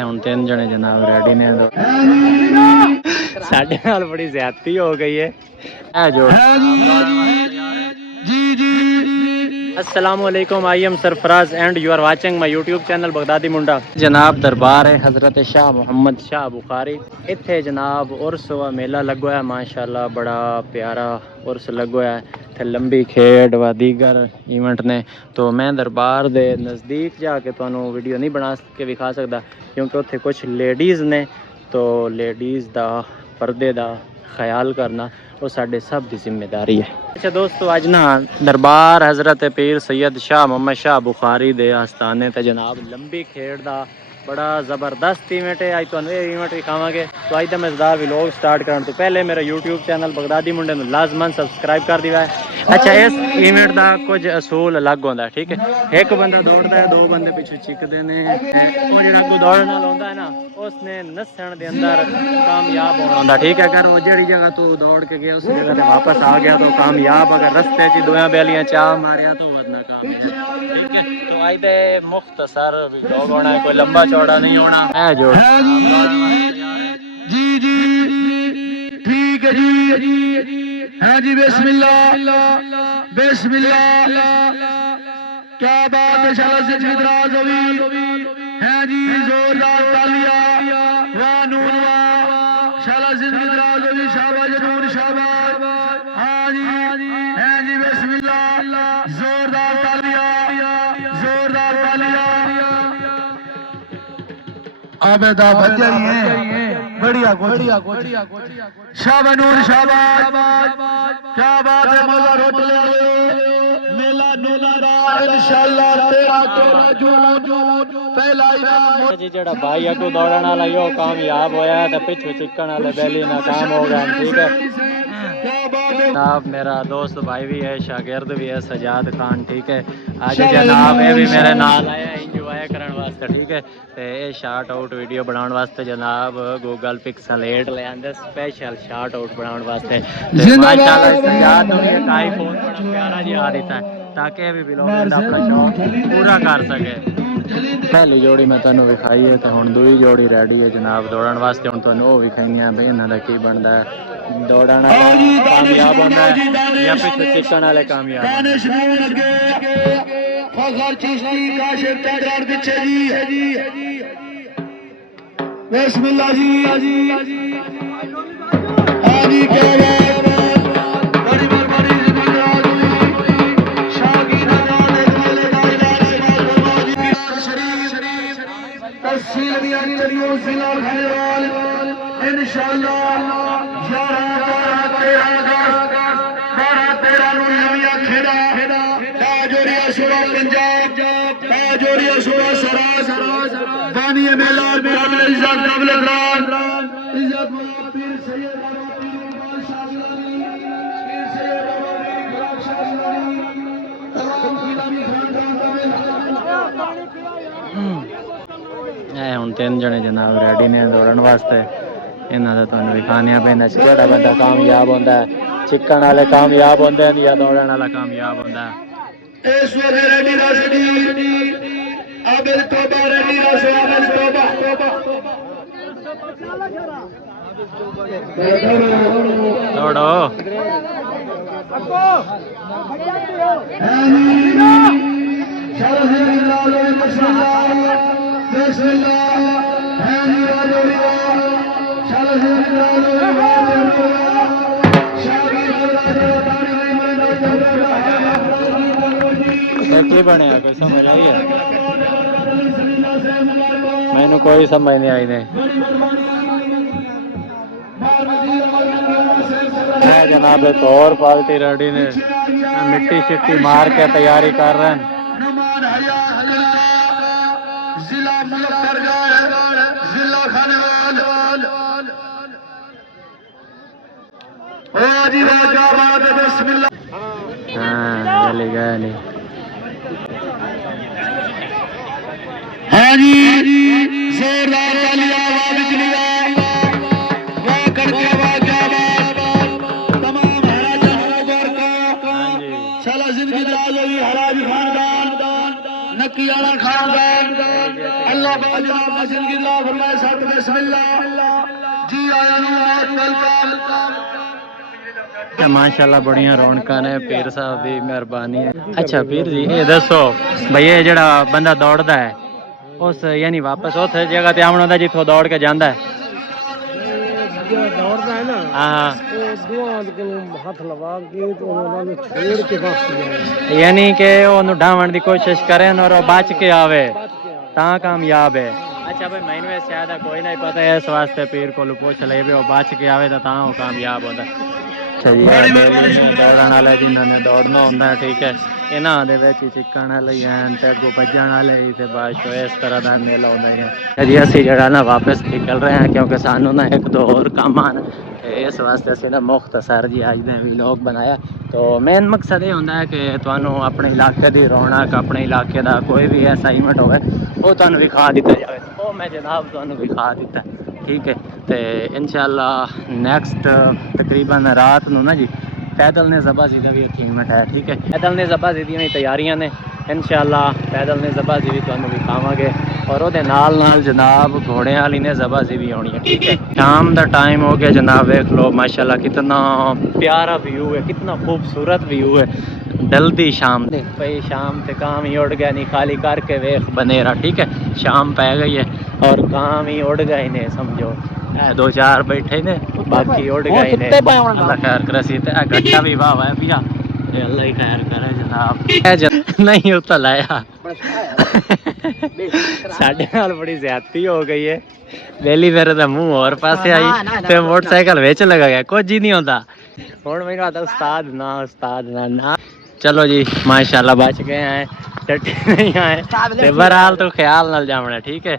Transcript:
ਹੁਣ ਤਿੰਨ जने जनाब रेडी ने साढ़े नाल बड़ी ज्यादती हो गई है। अस्सलामुअलैकुम, I am Sarfaraz and you are watching my YouTube channel Baghdadi Munda. जनाब दरबार है हज़रत शाह मुहम्मद शाह बुखारी। इत्थे जनाब उर्स व मेला लगवा है, माशाल्लाह बड़ा प्यारा उर्स लगवा है। इत्थे लंबी खेड व दीगर इवेंट ने, तो मैं दरबार दे नज़दीक जाके तुहानू वीडियो नहीं बना के विखा सकता क्योंकि उत्थे कुछ लेडीज़ ने, तो लेडीज़ दा पर्दे दा ख्याल करना वो साढ़े सब की जिम्मेदारी है। अच्छा दोस्तों, अज ना दरबार हज़रत पीर सैयद शाह मुहम्मद शाह बुखारी दे आस्थाने ते जनाब लंबी खेड दा बड़ा ज़बरदस्त इवेंट है। अज तुहानू ये इवेंट दिखावांगे। तो अज दा मज़ेदार व्लॉग स्टार्ट करने तो पहले मेरा यूट्यूब चैनल बगदादी मुंडे नू लाजमन सबसक्राइब कर दिया है। अच्छा, इस इवेंट का कुछ असूल अलग होता है, ठीक है। एक बंदा दौड़ता है, दो बंदे पिछू चिकते हैं, वो जो अगू दौड़ने वाला होता है ना, उसने नस्सण के अंदर कामयाब होना होता, ठीक है। अगर वो जी जगह तू दौड़ के गया उस जगह से वापस आ गया तो कामयाब, अगर रस्ते च दोया बैलियां चाह मारिया तो वो नाकाम है, ठीक है। तो आज दे मुख्तसर व्लॉग होना है, कोई लंबा चौड़ा नहीं होना है। जो जी जी ठीक है जी, हाँ जी, बिस्मिल्लाह बिस्मिल्लाह, क्या बात है। शाला से मिदराज होगी, हाँ जी, जोरदार तालियां वाह नून वाह। शाला से मिदराज होगी, शाबाश नून शाबाश, हाँ जी हाँ जी, बिस्मिल्लाह, जोरदार तालियां जोरदार तालियां। आबेदा बच्चे हैं, बढ़िया बढ़िया शाबाश नूर शाबाश, क्या बात है। मौला रोट ले मेला नूना दा इंशाअल्लाह 13 जून पहला इनाम जी। जेड़ा भाई अगू दौड़न वाला यो कामयाब होया तो पिछू चिकन वाले बैली नाकाम हो गया, ठीक है। जनाब मेरा दोस्त भाई भी है, शागिर्द भी है, सजाद खान, ठीक है। आज जनाब ये भी मेरे नाल आया इंजॉय करने वास्ते, ठीक है। तो ये शार्ट आउट वीडियो बनाने वास्ते जनाब गूगल पिक्सल 8 ले आंदे स्पेशल शार्ट आउट बनाने वास्ते। माशाल्लाह सजाद ने एक आईफोन बड़ा प्यारा जी आ देता है ताकि भी व्लॉग अपना शौक पूरा कर सके। पहली जोड़ी मैं तुहानू विखाई है, तो हुण दूई जोड़ी रेडी है जनाब दौड़न वास्ते। हुण तुहानू वो विखाइयां भी इन्हां दा की बनदा है, दौड़न कामयाब होंदा है या पिछले चिकन वाले कामयाब। बिस्मिल्लाह जी, हाँ जी, क्या हुण तीन जने जनाब रेडी ने दौड़न वास्ते। इन्हां दा तुहानू विखाने पैंदा केड़ा बंदा कामयाब होंदा है, चिकन वाले कामयाब होंदे हैं या दौड़न वाला कामयाब होंदा है। इस वक्त रेडी रसडी आबिद तौबा रेडी रस आबिद तौबा दौड़ो की बनया, कोई समझ आई है? मैनू कोई समझ नहीं आई ने। जनाब एक और पार्टी रेडी ने, मिट्टी शिट्टी मार के तैयारी कर रहे हैं। हाँ गली गली, हाँ जी, जोरदार तालियां आवाज निकलिया, वाह करके वाह क्या बात। तमाम हराजा का शाला जिंदगी दराज होगी, हराज खानदान नकियाना खानदान अल्लाह पाक जनाब मस्जिद की दुआ फरमाए सत बिस्मिल्लाह जी आया नु वेलकम माशाल्लाह बढ़िया रौनकां ने पीर साहब की मेहरबानी है। अच्छा पीर जी ये दसो भई ये जेड़ा बंदा दौड़दा है उस यानी वापस उस जगह ते आउणा दा जिथों दौड़ के जांदा है दौड़ता है ना हाँ वो दुआ को हाथ लगा के तो उन्होंने छोड़ के वापस जाए यानी कि ओनू ढावण दी कोशिश करे और वो बच के आवे ता कामयाब है। अच्छा भाई मैनू वैसे ज्यादा कोई नहीं पता है इस वास्ते पीर को पूछ ले भी वो बच के आवे ता वो कामयाब होता। अच्छा जी दौड़न वाले जिन्होंने दौड़ना होंदा है ठीक है इन्हां दे विच चिक्कण वाले हैं ते अगों भज्जण वाले ते बाश इस तरह दा मेला होंदा है जी। असीं जेड़ा ना वापस निकल रहे हैं क्योंकि सानू ना एक दो और काम आना इस वास्ते असीं ना मुख्तसर जी अज दे व्लॉग बनाया। तो मेन मकसद ये होंदा है कि तुहानू अपने इलाके दी रौनक अपने इलाके दा कोई भी ऐसा इवेंट होवे वो तुहानू विखा दिता जाए वो मैं जनाब तुहानू विखा दिता ठीक है। तो इंशाल्लाह नेक्स्ट तकरीबन रात नू ना जी पैदल ने ज़बाज़ी का भी अचीवमेंट है ठीक है। पैदल ने ज़बाज़ी दी तैयारियां ने इंशाल्लाह पैदल ने ज़बाज़ी भी तुहानू विखावांगे और वो नाल नाल जनाब घोड़े वाली ने ज़बाज़ी भी होनी है ठीक है। शाम का टाइम हो गया जनाब देख लो माशाल्लाह कितना प्यारा व्यू है कितना खूबसूरत व्यू है जल्दी शाम देख भाई शाम से काम ही उड़ गया नहीं खाली करके वेख बनेरा ठीक है। शाम पै गई है और काम ही उड़ गए ने समझो दो चार बैठे ने बाकी उड़ गए ने अल्लाह खैर करे सी ते गट्टा भी वाह है पिया अल्लाह ही खैर करे जनाब नहीं उता लाया साढ़े नाल बड़ी ज्यादती हो गई है वेली मेरे दा मुंह और पासे आई ते मोटरसाइकिल विच लगा गया कुछ ही नहीं होता हुण मैनूं आता उस्ताद ना चलो जी माशाल्लाह बच गए हैं टट्टी नहीं आए ते बहरहाल तो ख्याल नाल जावना ठीक है।